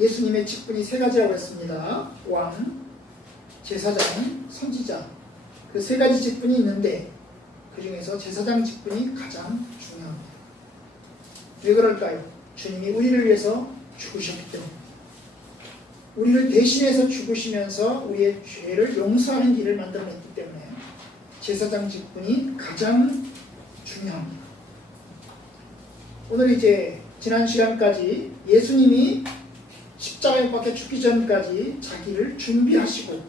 예수님의 직분이 세 가지라고 했습니다. 왕, 제사장, 선지자. 그 세 가지 직분이 있는데 그 중에서 제사장 직분이 가장 중요합니다. 왜 그럴까요? 주님이 우리를 위해서 죽으셨기 때문에. 우리를 대신해서 죽으시면서 우리의 죄를 용서하는 길을 만들어냈기 때문에 제사장 직분이 가장 중요합니다. 오늘 이제 지난 시간까지 예수님이 십자가에 박혀 죽기 전까지 자기를 준비하시고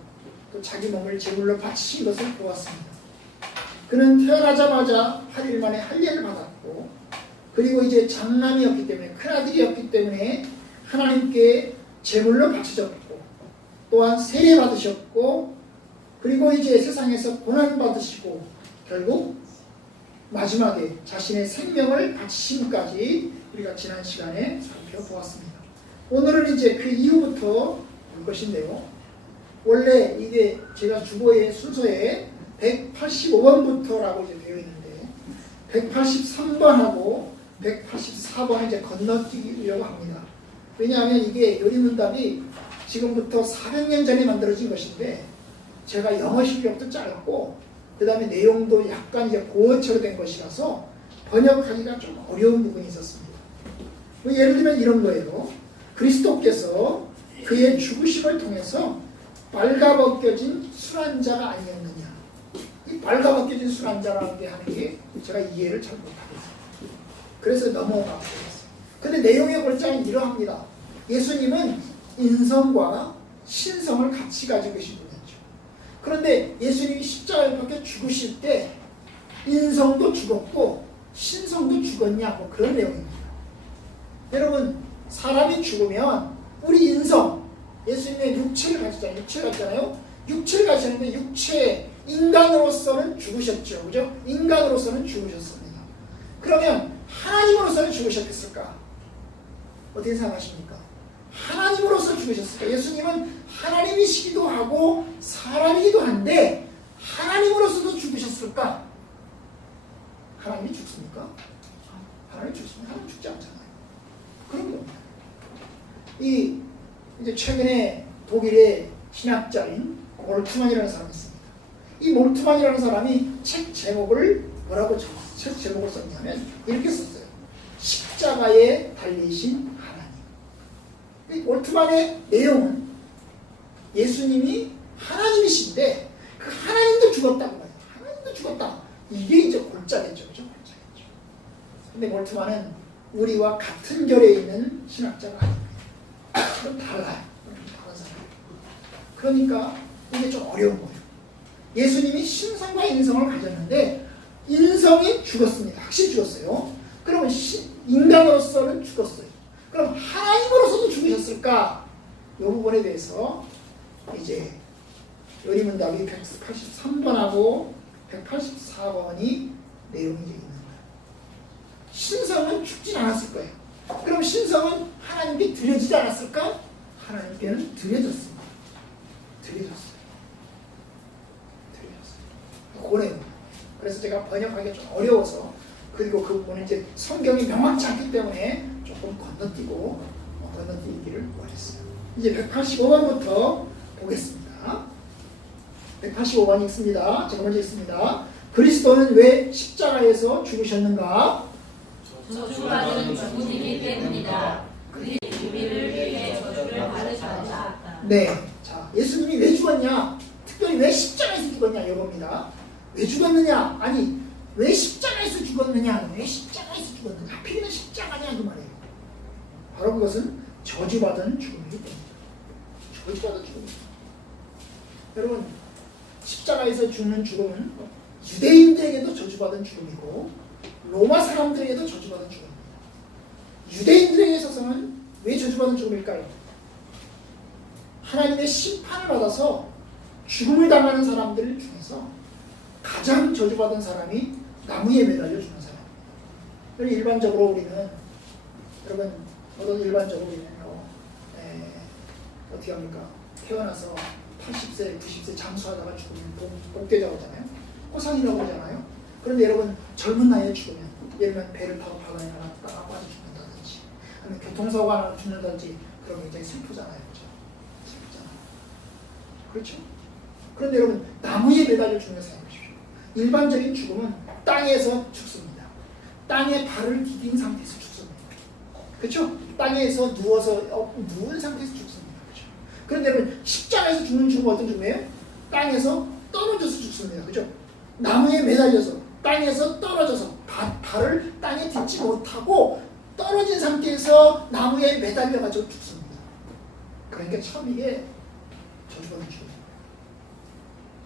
또 자기 몸을 제물로 바치신 것을 보았습니다. 그는 태어나자마자 8일 만에 할례를 받았고 그리고 이제 장남이었기 때문에 큰아들이었기 때문에 하나님께 제물로 바쳐졌고 또한 세례 받으셨고 그리고 이제 세상에서 고난 받으시고 결국 마지막에 자신의 생명을 바치심까지 우리가 지난 시간에 살펴보았습니다. 오늘은 이제 그 이후부터 볼 것인데요. 원래 이게 제가 주보의 순서에 185번부터라고 이제 되어 있는데 183번하고 184번을 이제 건너뛰려고 합니다. 왜냐하면 이게 요리문답이 지금부터 400년 전에 만들어진 것인데 제가 영어 실력도 짧고 그 다음에 내용도 약간 이제 고어처로 된 것이라서 번역하기가 좀 어려운 부분이 있었습니다. 예를 들면 이런 거예요. 그리스도께서 그의 죽으심을 통해서 빨가벗겨진 술한자가 아니었느냐. 이 빨가벗겨진 술한자라는 게 하는 게 제가 이해를 잘 못하겠어요. 그래서 넘어가 버렸어요. 근데 내용의 골자는 이러합니다. 예수님은 인성과 신성을 같이 가지고 계신 분이었죠. 그런데 예수님이 십자가에 박혀 죽으실 때 인성도 죽었고 신성도 죽었냐고 그런 내용입니다. 여러분 사람이 죽으면 우리 인성 예수님의 육체를 가졌잖아요. 육체를 가졌는데 육체 인간으로서는 죽으셨죠. 그죠? 인간으로서는 죽으셨습니다. 그러면 하나님으로서는 죽으셨겠을까? 어떻게 생각하십니까? 하나님으로서 죽으셨을까? 예수님은 하나님이시기도 하고 사람이기도 한데 하나님으로서도 죽으셨을까? 하나님이 죽습니까? 하나님이 죽습니까? 하나님 죽지 않잖아요. 그럼요. 이제 최근에 독일의 신학자인 몰트만이라는 사람이 있습니다. 이 몰트만이라는 사람이 책 제목을 뭐라고 책 제목을 썼냐면 이렇게 썼어요. 십자가에 달리신 하나님. 이 몰트만의 내용은 예수님이 하나님이신데 그 하나님도 죽었다고 해요. 하나님도 죽었다. 이게 이제 골자겠죠. 그죠? 골자겠죠. 근데 몰트만은 우리와 같은 결에 있는 신학자가 아닙니다. 좀 달라요. 다른 사람. 그러니까 이게 좀 어려운 거예요. 예수님이 신성과 인성을 가졌는데 인성이 죽었습니다. 확실히 죽었어요. 그러면 인간으로서는 죽었어요. 그럼 하나님으로서도 죽으셨을까? 이 부분에 대해서 이제 요리문답이 183번하고 184번이 내용이 있는 거예요. 신성은 죽진 않았을 거예요. 그럼 신성은 하나님께 드려지지 않았을까? 하나님께는 드려졌습니다. 드려졌어요. 그래요. 그래서 제가 번역하기가 좀 어려워서 그리고 그 부분은 이제 성경이 명확치 않기 때문에 조금 건너뛰기를 원했어요. 이제 185번부터 보겠습니다. 185번이 있습니다. 제가 먼저 읽습니다. 그리스도는 왜 십자가에서 죽으셨는가? 저주받은 죽음이기 때문이다. 그의 우리를 위해 저주를 받으셨다. 네, 자 예수님이 왜 죽었냐? 특별히 왜 십자가에서 죽었냐 이겁니다. 왜 죽었느냐? 아니 왜 십자가에서 죽었느냐? 왜 십자가에서 죽었느냐? 하필이면 십자가냐 그 말이에요. 바로 그것은 저주받은 죽음이기 때문이다. 저주받은 죽음이다. 여러분 십자가에서 죽는 죽음은 유대인들에게도 저주받은 죽음이고 로마 사람들에게도 저주받은 죽음입니다. 유대인들에게 있어서는 왜 저주받은 죽음일까요? 하나님의 심판을 받아서 죽음을 당하는 사람들 중에서 가장 저주받은 사람이 나무에 매달려 죽는 사람입니다. 일반적으로 우리는 여러분 모든 일반적으로 우리는 어떻게 합니까? 태어나서 80세, 90세 잠수하다가 죽으면 복되자고 하잖아요. 호상이라고 하잖아요. 그런데 여러분 젊은 나이에 죽으면 예를 들면 배를 타고 바다에 나갔다가 빠져 죽는다든지 아니면 교통사고가 나서 죽는다든지 그럼 굉장히 슬프잖아요. 그렇죠? 슬프잖아요. 그렇죠? 그런데 여러분 나무에 매달려 죽는 생각해 보십시오. 일반적인 죽음은 땅에서 죽습니다. 땅에 발을 디딘 상태에서 죽습니다. 그렇죠? 땅에서 누워서 누운 상태에서 죽습니다. 그렇죠? 그런데 여러분 십자가에서 죽는 죽음은 어떤 죽음이에요? 땅에서 떨어져서 죽습니다. 그렇죠? 나무에 매달려서 땅에서 떨어져서 발을 땅에 딛지 못하고 떨어진 상태에서 나무에 매달려가지고 죽습니다. 그러니까 참 이게 저주받은 죽음입니다.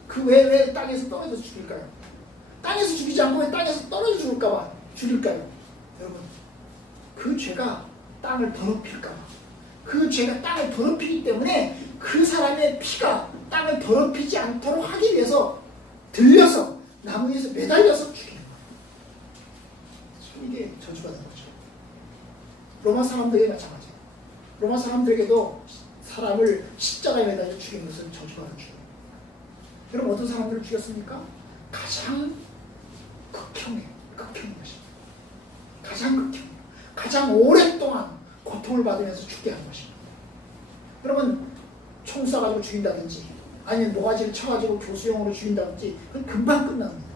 그 왜 땅에서 떨어져서 죽일까요? 땅에서 죽이지 않고 왜 땅에서 떨어져 죽을까봐 죽일까요? 여러분 그 죄가 땅을 더럽힐까봐, 그 죄가 땅을 더럽히기 때문에 그 사람의 피가 땅을 더럽히지 않도록 하기 위해서 들려서 나무에서 매달려서 죽이는 거예요. 이게 저주받은 거죠. 로마 사람들에게 마찬가지예요. 로마 사람들에게도 사람을 십자가에 매달려 죽이는 것은 저주받은 죽이에요. 여러분 어떤 사람들을 죽였습니까? 가장 극형의 것입니다. 가장 극형, 가장 오랫동안 고통을 받으면서 죽게 한 것입니다. 여러분 총 쏴가지고 죽인다든지 아니면 모가지를 쳐가지고 교수형으로 죽인다든지 그건 금방 끝납니다.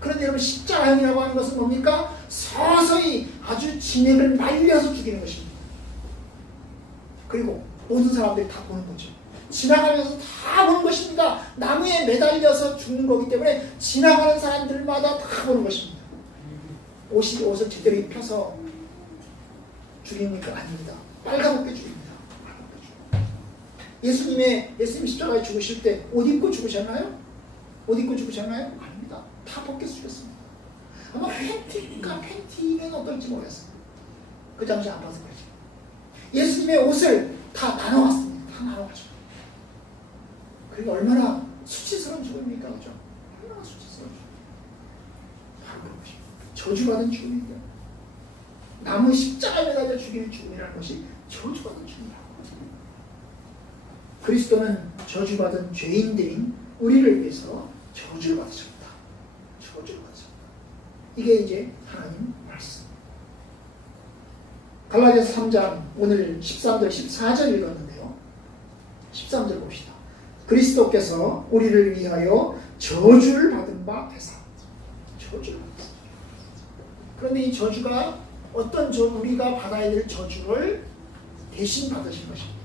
그런데 여러분 십자가형이라고 하는 것은 뭡니까? 서서히 아주 진액을 말려서 죽이는 것입니다. 그리고 모든 사람들이 다 보는 거죠. 지나가면서 다 보는 것입니다. 나무에 매달려서 죽는 거기 때문에 지나가는 사람들마다 다 보는 것입니다. 옷을 제대로 입혀서 죽입니까? 아닙니다. 빨갛게 죽입니다. 예수님 십자가에 죽으실 때 옷 입고 죽으셨나요? 옷 입고 죽으셨나요? 아닙니다. 다 벗겨서 죽였습니다. 아마 팬티는 어떨지 모르겠어요. 그 당시 안 봤을 거죠. 예수님의 옷을 다 나눠왔습니다. 다 나눠가지고. 그러니까 얼마나 수치스러운 죽음입니까? 그죠? 얼마나 수치스러운 죽음. 바로 그런 것입니다. 저주받은 죽음입니다. 나무 십자가에 매달려 죽이는 죽음이라는 것이 저주받은 죽음이라고 합니다. 그리스도는 저주받은 죄인들인 우리를 위해서 저주를 받으셨다. 저주를 받으셨다. 이게 이제 하나님 말씀. 갈라디아서 3장 오늘 13절 14절 읽었는데요. 13절 봅시다. 그리스도께서 우리를 위하여 저주를 받은 바 되사. 저주를 받았습니다. 그런데 이 저주가 어떤 우리가 받아야 될 저주를 대신 받으신 것입니다.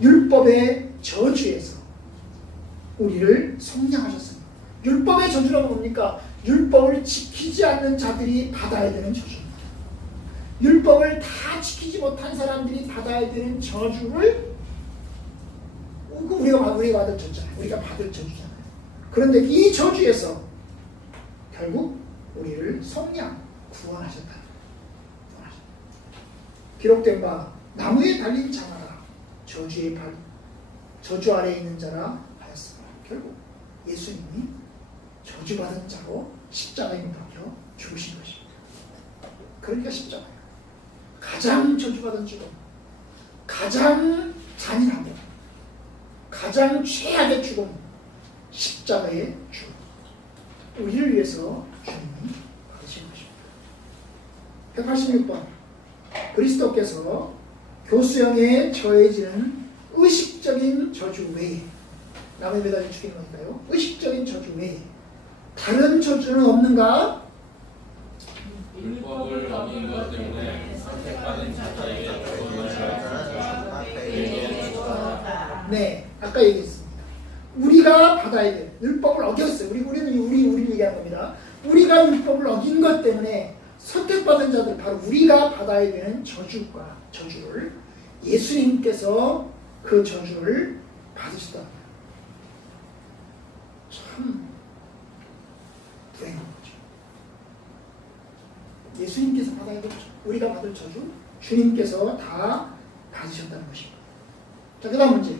율법의 저주에서 우리를 속량하셨습니다. 율법의 저주라고 뭡니까? 율법을 지키지 않는 자들이 받아야 되는 저주입니다. 율법을 다 지키지 못한 사람들이 받아야 되는 저주를 우리가 받을 저주잖아요. 우리가 받을 저주잖아요. 그런데 이 저주에서 결국 우리를 속량, 구원하셨다. 기록된 바 나무에 달린 자마다 저주 아래에 있는 자라 하였으나 결국 예수님이 저주받은 자로 십자가에 못 박혀 죽으신 것입니다. 그러니까 십자가예요. 가장 저주받은 죽음, 가장 잔인하고 가장 최악의 죽음, 십자가의 죽음. 우리를 위해서 주님이 받으신 것입니다. 186번 그리스도께서 교수형에 처해지는 의식적인 저주 외에, 남의 매달려 죽이는 거니까요. 의식적인 저주 외에 다른 저주는 없는가? 율법을 어긴 것 때문에 선택받은 자들에게 주어졌다. 네, 아까 얘기했습니다. 우리가 받아야 될 율법을 어겼어요. 우리 얘기한 겁니다. 우리가 율법을 어긴 것 때문에 선택받은 자들, 바로 우리가 받아야 되는 저주를 예수님께서 그 저주를 받으시다. 참 불행한 거죠. 예수님께서 받아야 될 우리가 받을 저주, 주님께서 다 받으셨다는 것입니다. 자, 그 다음 문제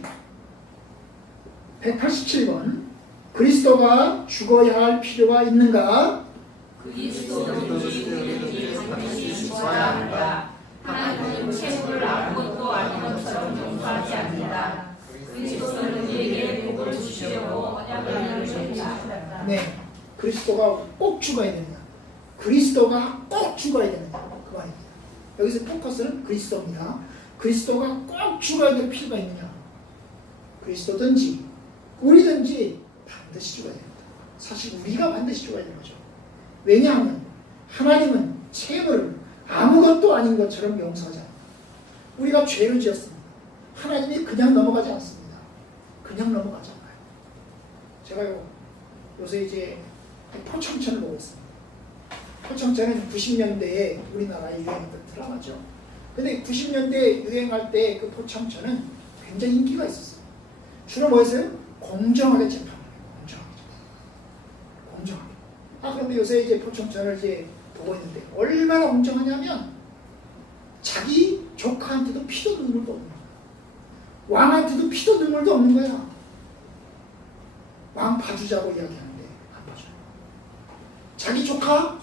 187번 그리스도가 죽어야 할 필요가 있는가? 그리스도는 우리를 반드시 죽어야 한다. 하나님은 채무를 아무것도 아닌 것처럼 용서하지 않는다. 그리스도는 우리에게 복을 주시려고 십자가를 줬다. 네, 그리스도가 꼭 죽어야 됩니다. 그리스도가 꼭 죽어야 됩니다. 그 말입니다. 여기서 포커스는 그리스도입니다. 그리스도가 꼭 죽어야 될 필요가 있느냐? 그리스도든지 우리든지 반드시 죽어야 됩니다. 사실 우리가 반드시 죽어야 되는 거죠. 왜냐하면 하나님은 채무를 아무것도 아닌 것처럼 용서하지 않습니다. 우리가 죄를 지었습니다. 하나님이 그냥 넘어가지 않습니다. 그냥 넘어가지 않아요. 제가 요새 이제 포청천을 보고 있습니다. 포청천은 90년대에 우리나라에 유행했던 드라마죠. 근데 90년대 유행할 때 그 포청천은 굉장히 인기가 있었어요. 주로 뭐였어요? 공정하게 재판을 해요. 공정하게. 그런데 요새 이제 포청천을 이제 보고 있는데 얼마나 공정하냐면 자기 조카한테도 피도 눈물도 없는 거야. 왕한테도 피도 눈물도 없는 거야. 왕 봐주자고 이야기하는데 안 봐줘요. 자기 조카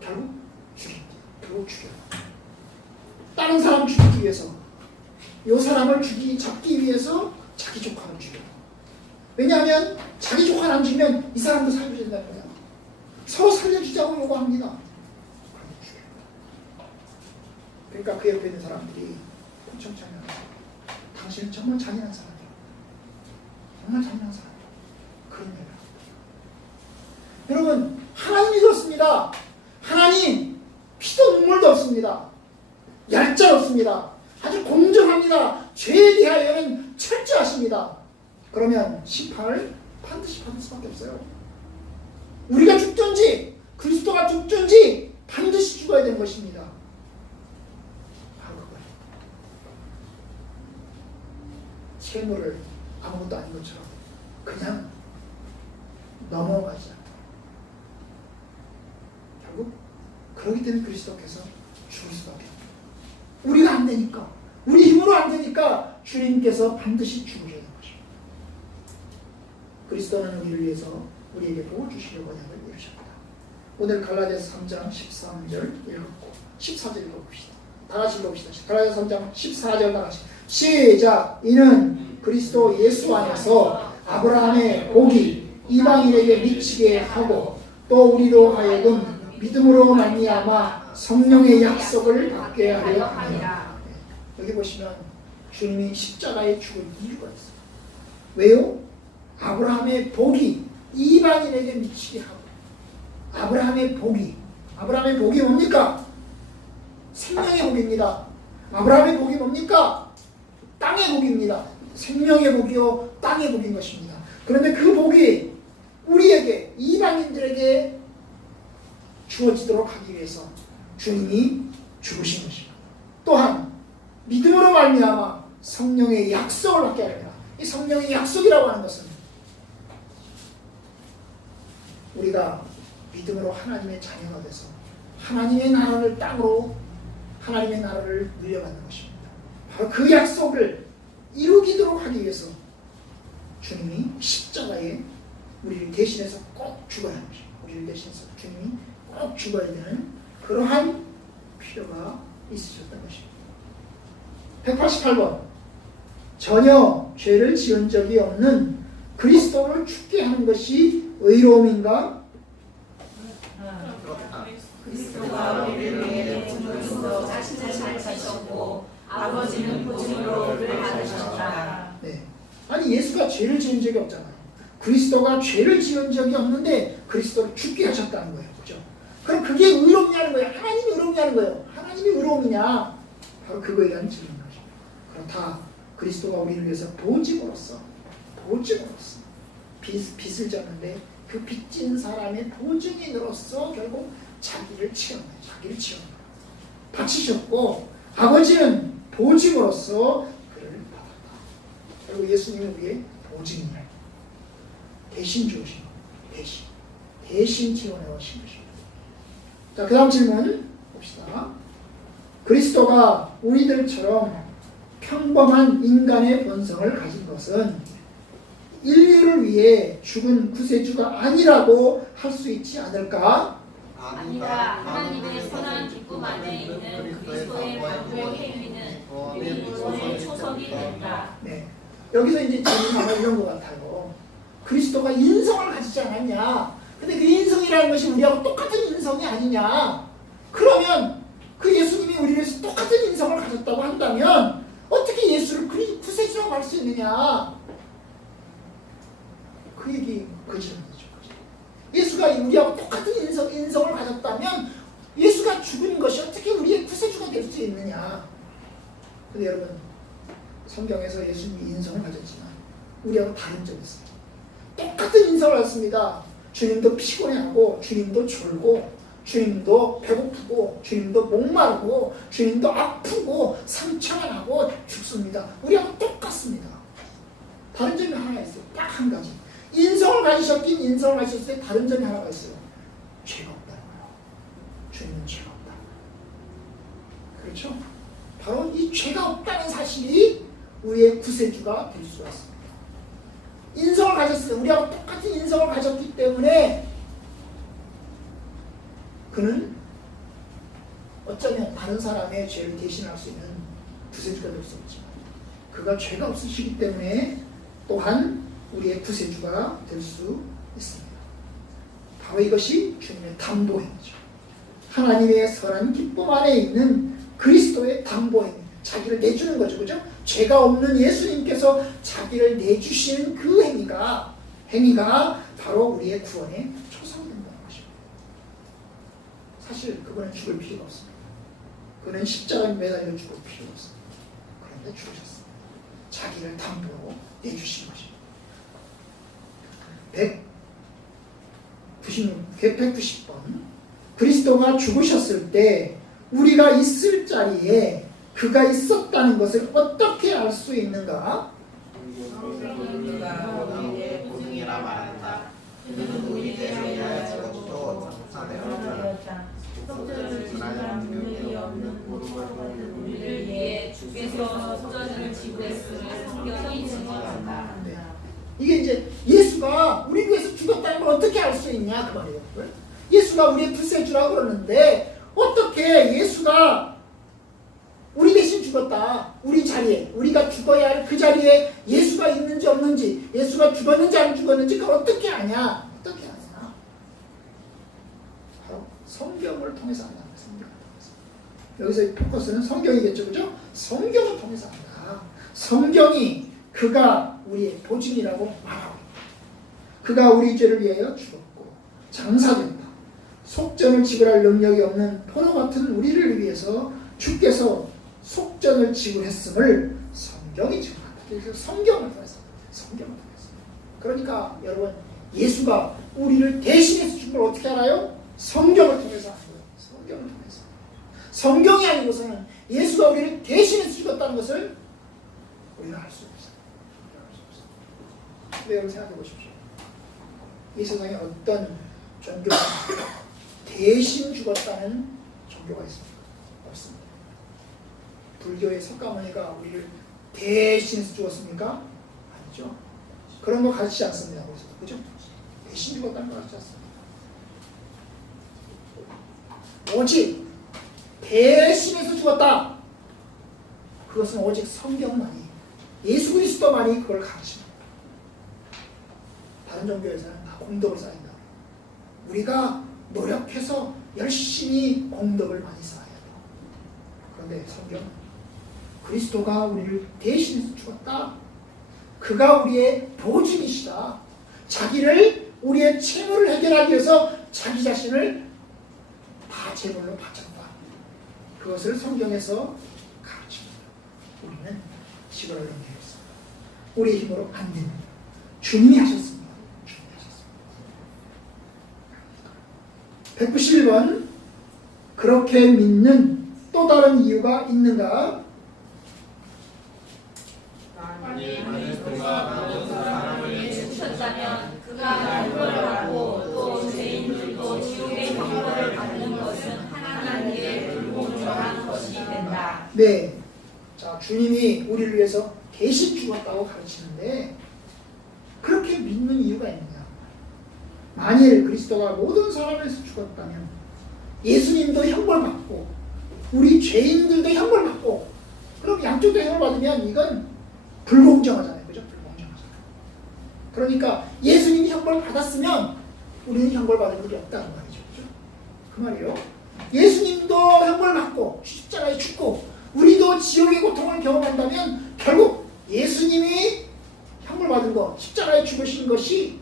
결국 죽였대. 결국 죽여. 다른 사람 죽이기 위해서, 이 사람을 잡기 위해서 자기 조카를 죽여. 왜냐하면 자기 조카를 안 죽이면 이 사람도 살려야 된다는 거야. 서로 살려주자고 요구합니다. 그러니까 그 옆에 있는 사람들이 포청천이 당신은 정말 잔인한 사람이야. 정말 잔인한 사람이야. 그런 얘기를 합니다. 여러분, 하나님이 그렇습니다. 하나님 피도 눈물도 없습니다. 얄짤없습니다. 아주 공정합니다. 죄에 대하여는 철저하십니다. 그러면 심판을 반드시 받을 수밖에 없어요. 우리가 죽든지 그리스도가 죽든지 반드시 죽어야 되는 것입니다. 바로 그거예요. 채무를 아무것도 아닌 것처럼 그냥 넘어가지 않다. 결국 그러기 때문에 그리스도께서 죽을 수밖에 없어요. 우리가 안 되니까, 우리 힘으로 안 되니까 주님께서 반드시 죽으셔야 되는 것입니다. 그리스도는 우리를 위해서 우리에게 복을 주시려고 하는 이루셨다. 오늘 갈라디아서 3장 13절 읽었고 14절 읽어봅시다. 다 같이 읽어봅시다. 갈라디아서 3장 14절 다 같이 시작. 이는 그리스도 예수 안에서 아브라함의 복이 이방인에게 미치게 하고 또 우리로 하여금 믿음으로 말미암아 성령의 약속을 받게 하려 합니다. 여기 보시면 주님이 십자가에 죽을 이유가 있어요. 왜요? 아브라함의 복이 이방인에게 미치게 하고, 아브라함의 복이 뭡니까? 생명의 복입니다. 아브라함의 복이 뭡니까? 땅의 복입니다. 생명의 복이요 땅의 복인 것입니다. 그런데 그 복이 우리에게, 이방인들에게 주어지도록 하기 위해서 주님이 죽으신 것입니다. 또한 믿음으로 말미암아 성령의 약속을 받게 하리라. 이 성령의 약속이라고 하는 것은 우리가 믿음으로 하나님의 자녀가 돼서 하나님의 나라를 땅으로, 하나님의 나라를 누려받는 것입니다. 바로 그 약속을 이루기도록 하기 위해서 주님이 십자가에 우리를 대신해서 꼭 죽어야 하는 것입니다. 우리를 대신해서 주님이 꼭 죽어야 되는 그러한 필요가 있으셨던 것입니다. 188번. 전혀 죄를 지은 적이 없는 그리스도를 죽게 하는 것이 의로움인가? 그리스도가 우리를 위해 죽으심으로 자신을 살리셨고 아버지는 보증으로를 받으셨다. 네. 아니 예수가 죄를 지은 적이 없잖아요. 그리스도가 죄를 지은 적이 없는데 그리스도를 죽게 하셨다는 거예요. 그죠? 그럼 그게 의로움이냐는 거예요. 하나님이 의로움이냐는 거예요. 하나님이 의로움이냐? 바로 그거에 대한 질문인 거죠. 그렇다. 그리스도가 우리를 위해서 보증으로서 빚을 졌는데 그 빚진 사람의 보증인으로서 결국 자기를 치른 거예요. 바치셨고 아버지는 보증으로서 그를 받았다. 결국 예수님은 우리의 보증이에요. 대신 주신 거. 대신 지원해 오신 것입니다. 자, 그 다음 질문 봅시다. 그리스도가 우리들처럼 평범한 인간의 본성을 가진 것은 인류를 위해 죽은 구세주가 아니라고 할 수 있지 않을까? 아니다. 하나님의 선한 기쁨 안에 있는 그리스도의 방법 행위는 우리 구원의 초석이 된다. 네. 여기서 이제 질문이 아마 이런 것 같아요. 그리스도가 인성을 가지지 않았냐? 근데 그 인성이라는 것이 우리하고 똑같은 인성이 아니냐? 그러면 그 예수님이 우리를 위해서 똑같은 인성을 가졌다고 한다면 할 수 있느냐? 그 얘기 거짓말이죠. 예수가 우리하고 똑같은 인성을 가졌다면 예수가 죽은 것이 어떻게 우리의 구세주가 될 수 있느냐? 근데 여러분, 성경에서 예수님이 인성을 가졌지만 우리하고 다른 점이 있어요. 똑같은 인성을 가졌습니다. 주님도 피곤해하고, 주님도 졸고, 주님도 배고프고, 주님도 목마르고, 주님도 아프고, 상처가 나고 죽습니다. 우리하고 똑같습니다. 다른 점이 하나 있어요. 딱 한 가지. 인성을 가지셨긴 인성을 가지셨을 때 다른 점이 하나가 있어요. 죄가 없다는 거예요. 주님은 죄가 없다. 그렇죠? 바로 이 죄가 없다는 사실이 우리의 구세주가 될 수가 있습니다. 인성을 가졌어요. 우리하고 똑같은 인성을 가졌기 때문에 그는 어쩌면 다른 사람의 죄를 대신할 수 있는 구세주가 될 수 있지만 그가 죄가 없으시기 때문에 또한 우리의 구세주가 될 수 있습니다. 바로 이것이 주님의 담보행위죠. 하나님의 선한 기쁨 안에 있는 그리스도의 담보행위, 자기를 내주는 거죠. 그죠? 죄가 없는 예수님께서 자기를 내주시는 그 행위가 바로 우리의 구원의 초석이 된다는 것입니다. 사실 그분은 죽을 필요가 없습니다. 그는 십자가에 매달려 죽을 필요가 없습니다. 그런데 죽으셨습니다. 자기를 담보로 내주신 것입니다. 190번 그리스도가 죽으셨을 때 우리가 있을 자리에 그가 있었다는 것을 어떻게 알 수 있는가? 우리를 위해 주께서 속전을 지불했음을 성경이 증언한다. 이게 이제 예수가 우리 위해서 죽었다는 걸 어떻게 알 수 있냐 그 말이에요. 예수가 우리의 구세주라고 그러는데 어떻게 예수가 우리 대신 죽었다. 우리 자리에 우리가 죽어야 할 그 자리에 예수가 있는지 없는지, 예수가 죽었는지 안 죽었는지 그걸 어떻게 아냐? 어떻게 아냐? 바로 성경을 통해서 안다. 성경을 통해서. 여기서 포커스는 성경이겠죠, 그죠? 성경을 통해서 안다. 성경이 그가 우리의 보증이라고 말하고 그가 우리 죄를 위하여 죽었고 장사됐다. 속전을 지불할 능력이 없는 포로 같은 우리를 위해서 주께서 속전을 지불했음을 성경이 증언한다. 그래서 성경을 통해서. 그러니까 여러분 예수가 우리를 대신해서 죽은 걸 어떻게 알아요? 성경을 통해서 아는 거예요. 성경을 통해서. 성경이 아니고서는 예수가 우리를 대신해서 죽었다는 것을 우리가 알 수 없어요. 근데 여러분 생각해 보십시오. 이 세상에 어떤 종교가 대신 죽었다는 종교가 있습니까? 없습니다. 불교의 석가모니가 우리를 대신해서 죽었습니까? 아니죠. 그런 거 가르치지 않습니다. 그죠? 대신 죽었다는 거 가르치지 않습니다. 오직 대신해서 죽었다. 그것은 오직 성경만이, 예수 그리스도만이 그걸 가르칩니다. 다른 종교에서는 다 공덕을 쌓인다. 우리가 노력해서 열심히 공덕을 많이 쌓아야 돼요. 그런데 성경은 그리스도가 우리를 대신해서 죽었다. 그가 우리의 보증이시다. 자기를 우리의 채무를 해결하기 위해서 자기 자신을 다 제물로 바쳤다. 그것을 성경에서 가르칩니다. 우리는 지구를 넘기겠습니다. 우리의 힘으로 안 됩니다. 주님이 하셨습니다. 191번 그렇게 믿는 또 다른 이유가 있는가? 만일 그가 모든 사람을 위해 죽으셨다면 그가 형벌받고 또 죄인들도 지옥의 형벌을 받는 것은 하나님께 불공정한 것이 된다. 네, 자 주님이 우리를 위해서 대신 죽었다고 가르치는데 그렇게 믿는 이유가 있느냐? 만일 그리스도가 모든 사람을 위해서 죽었다면 예수님도 형벌받고 우리 죄인들도 형벌받고 그럼 양쪽도 형벌받으면 이건 불공정하잖아요. 그죠? 불공정하잖아요. 그러니까 예수님이 형벌받았으면 우리는 형벌받을 일이 없다는 말이죠. 그죠? 그 말이에요. 예수님도 형벌받고 십자가에 죽고 우리도 지옥의 고통을 경험한다면 결국 예수님이 형벌 받은 거, 십자가에 죽으신 것이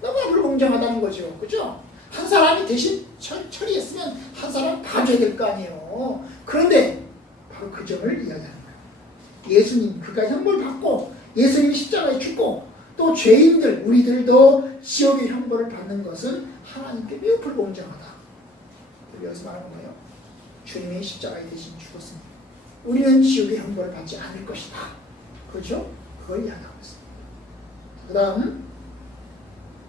너무나 불공정하다는 거죠. 그죠? 한 사람이 대신 처리했으면 한 사람 봐줘야 될 거 아니에요. 그런데 바로 그 점을 이야기하는 거예요. 예수님, 그가 형벌 받고 예수님이 십자가에 죽고 또 죄인들, 우리들도 지옥의 형벌을 받는 것은 하나님께 매우 불공정하다. 여기서 말하는 거예요. 주님이 십자가에 대신 죽었습니다. 우리는 지옥의 형벌을 받지 않을 것이다. 그렇죠? 그걸 이야기하고 있습니다. 그 다음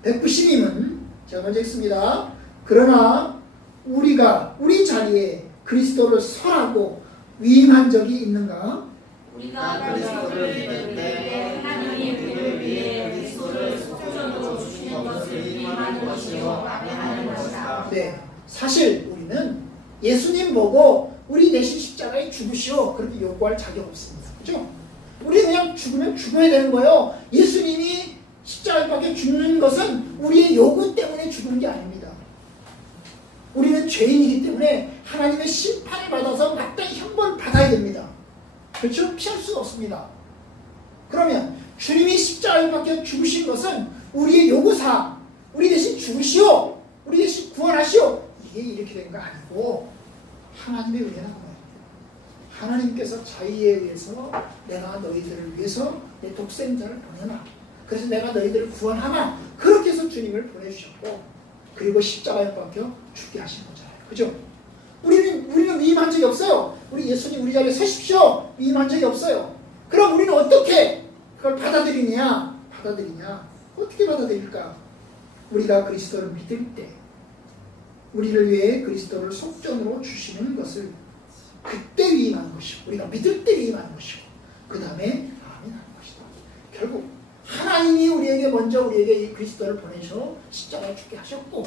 192는 제가 먼저 읽습니다. 그러나 우리가 우리 자리에 그리스도를 설하고 위임한 적이 있는가? 우리가 그리스도를 믿을 때 하나님이 우리를 위해 그리스도를 속전으로 주시는 것을 위임하는 것이요 아멘하는 것이다. 네, 사실 우리는 예수님 보고 우리 대신 십자가에 죽으시오 그렇게 요구할 자격 없습니다. 그죠? 우리 그냥 죽으면 죽어야 되는 거예요. 예수님이 십자가에 박혀 죽는 것은 우리의 요구 때문에 죽은 게 아닙니다. 우리는 죄인이기 때문에 하나님의 심판을 받아서 마땅히 형벌을 받아야 됩니다. 그렇죠? 피할 수가 없습니다. 그러면 주님이 십자가에 박혀 죽으신 것은 우리의 요구사항, 우리 대신 죽으시오, 우리 대신 구원하시오, 이게 이렇게 된 거 아니고 하나님의 은혜라는 거예요. 하나님께서 자의에 의해서 내가 너희들을 위해서 내 독생자를 보내나, 그래서 내가 너희들을 구원하나, 그렇게 해서 주님을 보내주셨고 그리고 십자가에 박혀 죽게 하신 거잖아요. 그죠? 우리는 위임한 적이 없어요. 우리 예수님 우리 자리에 서십시오. 위임한 적이 없어요. 그럼 우리는 어떻게 그걸 받아들이냐? 어떻게 받아들일까? 우리가 그리스도를 믿을 때 우리를 위해 그리스도를 속전으로 주시는 것을 그때 위임하는 것이고, 우리가 믿을 때 위임하는 것이고, 그 다음에 아멘하는 것이다. 결국 하나님이 우리에게 이 그리스도를 보내셔 십자가에 죽게 하셨고,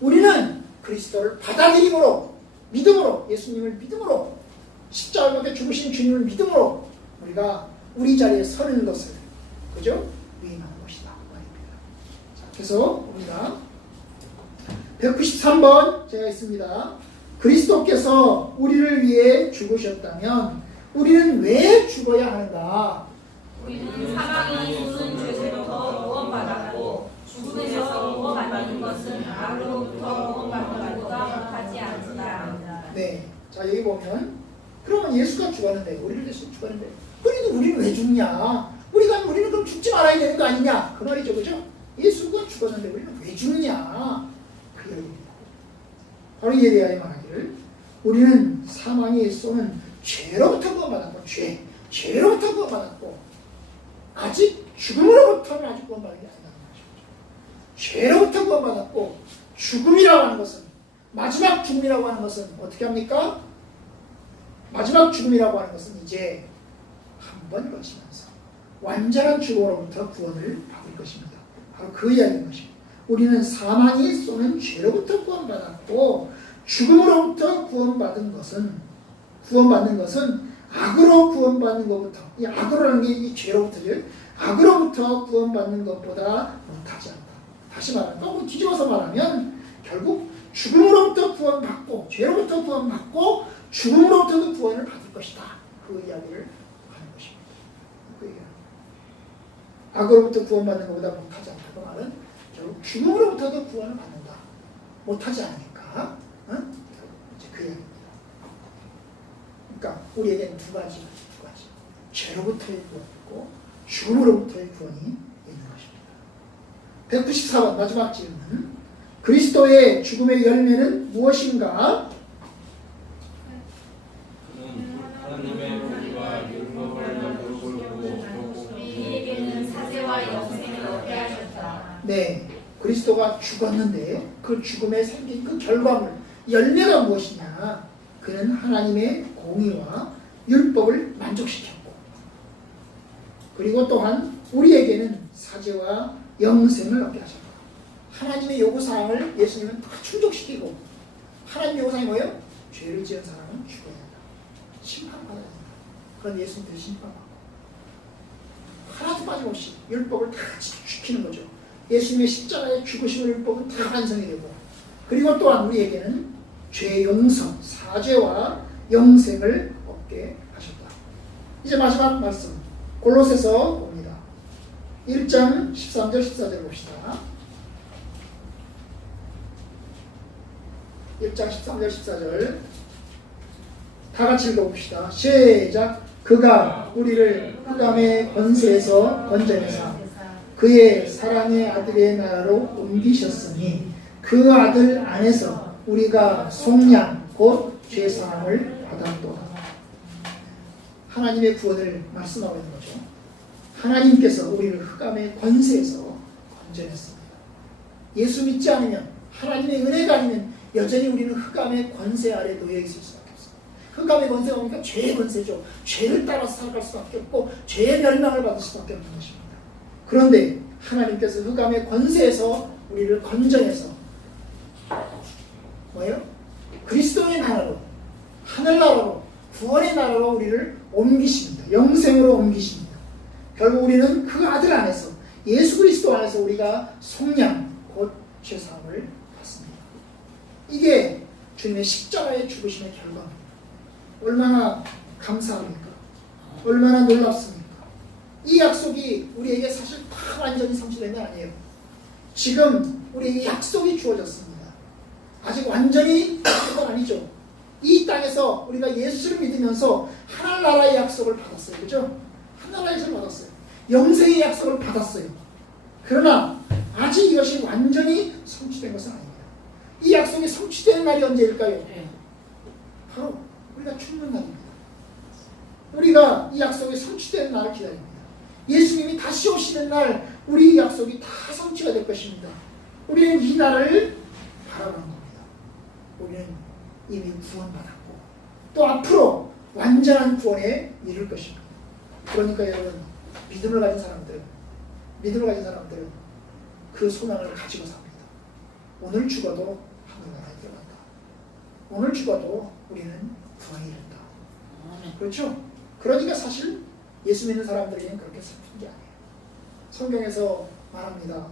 우리는 그리스도를 받아들임으로, 믿음으로, 예수님을 믿음으로, 십자가에 박혀 죽으신 주님을 믿음으로 우리가 우리 자리에 서는 것을, 그죠? 위임하는 것이다 말입니다. 자, 그래서 우리가 193번 제가 있습니다. 그리스도께서 우리를 위해 죽으셨다면 우리는 왜 죽어야 하는가? 우리는 사망이 주는 죄로부터 구원받았고 죽음에서 구원받는 것은 악으로부터 구원받는 것보다 못하지 않는다. 네, 자 여기 보면 그러면 예수가 죽었는데, 우리를 대신 죽었는데 그래도 우리는 왜 죽냐? 우리는 그럼 죽지 말아야 되는 거 아니냐? 그 말이죠, 그죠? 예수가 죽었는데 우리는 왜 죽냐? 그 얘기입니다. 바로 이에 대하여 말하기를, 우리는 사망이 쏘는 죄로부터 구원받았고, 죄로부터 구원받았고, 아직 죽음으로부터는 아직 구원받은 게 아니라는 것이죠. 죄로부터 구원받았고, 죽음이라고 하는 것은, 마지막 죽음이라고 하는 것은 어떻게 합니까? 마지막 죽음이라고 하는 것은 이제 한 번 거치면서 완전한 죽음으로부터 구원을 받을 것입니다. 바로 그 이야기인 것입니다. 우리는 사망이 쏘는 죄로부터 구원받았고, 죽음으로부터 구원받는 것은 악으로 구원받는 것부터, 이 악으로라는 게 이 죄로부터죠. 악으로부터 구원받는 것보다 못하지 않다. 다시 말하면, 조금 뒤집어서 말하면 결국 죽음으로부터 구원받고, 죄로부터 구원받고, 죽음으로부터도 구원을 받을 것이다. 그 이야기를 하는 것입니다. 그 얘기는 악으로부터 구원받는 것보다 못하지 않다. 그 말은 결국 죽음으로부터도 구원을 받는다. 못하지 않으니까. 응? 이제 그 얘기입니다. 그러니까 우리에게는 두 가지. 죄로부터의 구원이 있고 죽음으로부터의 구원이 있는 것입니다. 194번 마지막 질문. 그리스도의 죽음의 열매는 무엇인가? 하나님의 권위와 율법을 우리에게는 사제와 영생을 얻게 하셨다. 네, 그리스도가 죽었는데 그 죽음에 생긴 그 결과물, 열매가 무엇이냐? 그는 하나님의 공의와 율법을 만족시켰고, 그리고 또한 우리에게는 사제와 영생을 얻게 하셨다. 하나님의 요구사항을 예수님은 다 충족시키고, 하나님의 요구사항이 뭐예요? 죄를 지은 사람은 죽어야 된다. 심판받아야 된다. 그런 예수님께서 심판받고, 하나도 빠짐없이 율법을 다 지키는 거죠. 예수님의 십자가의 죽으심의 율법은 다 완성이 되고, 그리고 또한 우리에게는 죄 용서, 사죄와 영생을 얻게 하셨다. 이제 마지막 말씀 골로새서 봅니다. 1장 13절 14절 봅시다. 1장 13절 14절 다 같이 읽어봅시다. 시작. 그가 우리를 흑암의 권세에서 건져내사 그의 사랑의 아들의 나라로 옮기셨으니 그 아들 안에서 우리가 속량 곧 죄사함을 받았도다. 하나님의 구원을 말씀하고 있는 거죠. 하나님께서 우리를 흑암의 권세에서 건져냈습니다. 예수 믿지 않으면, 하나님의 은혜가 아니면 여전히 우리는 흑암의 권세 아래 놓여 있을 수밖에 없습니다. 흑암의 권세가 뭡니까? 죄의 권세죠. 죄를 따라서 살아갈 수밖에 없고 죄의 멸망을 받을 수밖에 없는 것입니다. 그런데 하나님께서 흑암의 권세에서 우리를 건져내서 뭐예요? 그리스도의 나라로, 하늘나라로, 구원의 나라로 우리를 옮기십니다. 영생으로 옮기십니다. 결국 우리는 그 아들 안에서, 예수 그리스도 안에서 우리가 속량 곧 죄사함을 받습니다. 이게 주님의 십자가의 죽으심의 결과입니다. 얼마나 감사합니까? 얼마나 놀랍습니까? 이 약속이 우리에게 사실 다 완전히 성취된 게 아니에요. 지금 우리에게 약속이 주어졌습니다. 아직 완전히 그건 아니죠. 이 땅에서 우리가 예수를 믿으면서 하늘나라의 약속을 받았어요. 그죠? 하늘나라의 약속을 받았어요. 영생의 약속을 받았어요. 그러나 아직 이것이 완전히 성취된 것은 아닙니다. 이 약속이 성취되는 날이 언제일까요? 바로 우리가 죽는 날입니다. 우리가 이 약속이 성취되는 날을 기다립니다. 예수님이 다시 오시는 날 우리 약속이 다 성취가 될 것입니다. 우리는 이 날을 바라보는 겁니다. 우리는 이미 구원받았고 또 앞으로 완전한 구원에 이를 것입니다. 그러니까 여러분, 믿음을 가진 사람들은 그 소망을 가지고 삽니다. 오늘 죽어도 하늘나라에 들어간다. 오늘 죽어도 우리는 구원에 이른다. 그렇죠? 그러니까 사실 예수 믿는 사람들에게는 그렇게 슬픈 게 아니에요. 성경에서 말합니다.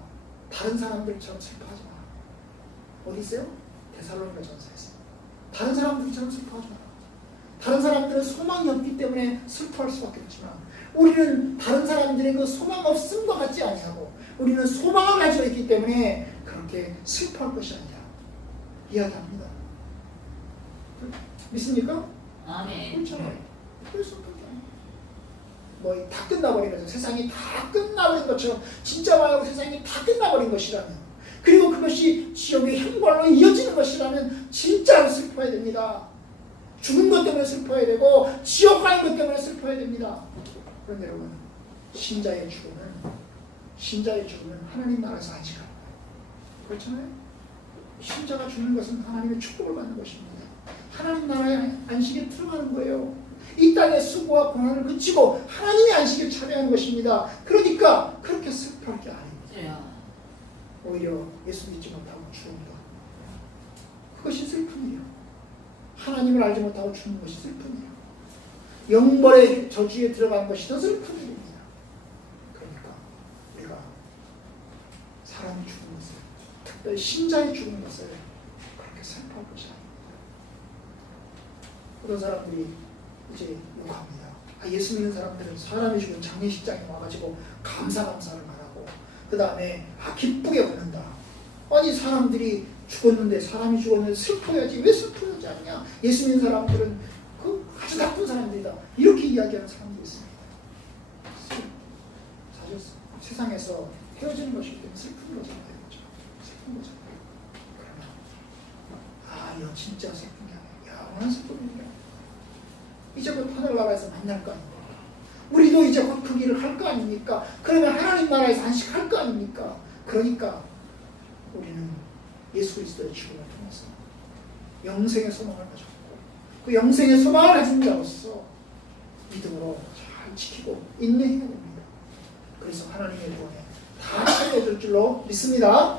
다른 사람들처럼 슬퍼하지 마. 어디 있어요? 데살로니가 전서에서. 다른 사람들처럼 슬퍼하지 마. 다른 사람들은 소망이 없기 때문에 슬퍼할 수밖에 없지만 우리는 다른 사람들의 그 소망 없음과 같지 아니하고 우리는 소망을 가지고 있기 때문에 그렇게 슬퍼할 것이 아니라 이해합니다. 믿습니까? 아멘. 그렇잖아요. 그래서 다 끝나버린 거죠. 세상이 다 끝나버린 것처럼 진짜 말하고 세상이 다 끝나버린 것이라면, 그리고 그것이 지옥의 형벌로 이어지는 것이라면 진짜로 슬퍼야 됩니다. 죽은 것 때문에 슬퍼야 되고 지옥 가는 것 때문에 슬퍼야 됩니다. 그런데 여러분, 신자의 죽음은 하나님 나라에서 안식하는 거예요. 그렇잖아요? 신자가 죽는 것은 하나님의 축복을 받는 것입니다. 하나님 나라의 안식에 들어가는 거예요. 이 땅의 수고와 고난을 그치고 하나님의 안식을 차지하는 것입니다. 그러니까 그렇게 슬퍼할 게 아닙니다. 오히려 예수 믿지 못하고 죽습니다. 그것이 슬픈 일이에요. 하나님을 알지 못하고 죽는 것이 슬픈 일이에요. 영벌의 저주에 들어간 것이 더 슬픈 일입니다. 그러니까 우리가 사람이 죽는 것을, 특별히 신자의 죽는 것을 그렇게 슬퍼할 것이 아닙니다. 어떤 사람들이 이제 욕합니다. 예수 믿는 사람들은 사람이 죽은 장례식장에 와가지고 감사를 말하고 그 다음에 기쁘게 보낸다. 아니 사람들이 죽었는데, 사람이 죽었는데 슬퍼야지 왜 슬퍼하지 않냐. 예수 믿는 사람들은 그 아주 나쁜 사람들이다. 이렇게 이야기하는 사람들이 있습니다. 사실 세상에서 헤어지는 것이기 때문에 슬픈 거잖아요. 슬픈 거잖아요. 그러나 이건 진짜 슬픈 게 아니에요. 영원한 슬픔이에요. 이제 곧 하늘나라에서 만날 거 아닙니까? 우리도 이제 곧 그 길을 할 거 아닙니까? 그러면 하나님 나라에서 안식할 거 아닙니까? 그러니까 우리는 예수 그리스도의 죽음을 통해서 영생의 소망을 가졌고 그 영생의 소망을 가진 자로서 믿음으로 잘 지키고 인내해야 됩니다. 그래서 하나님의 구원에 다 차려줄 줄로 믿습니다.